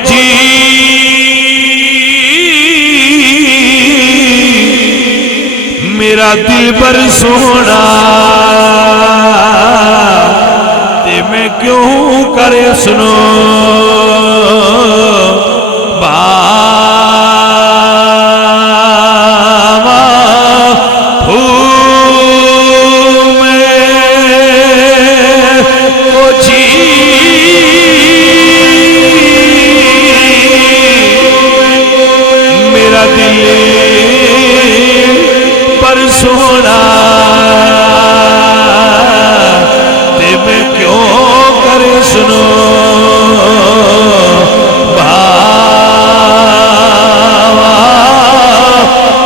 जी मेरा दिल पर सोना ते मैं क्यों करे सुनो सोना ते मैं क्यों करे सुनो बाबा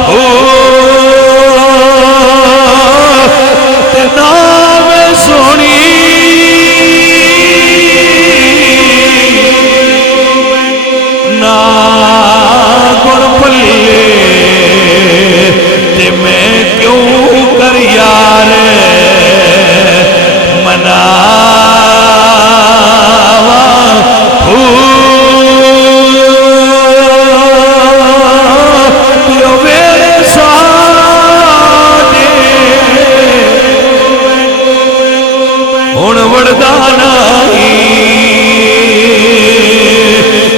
हो ते नाम सोनी ना गुण पल्ले ते मैं क्यों कर यार मनावा हो मेरे साथे हुण वड़दा नहीं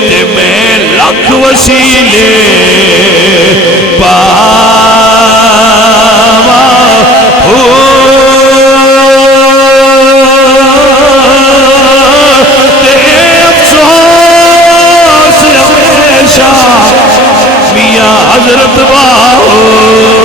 ते मैं लख वसीले हजरत बाहो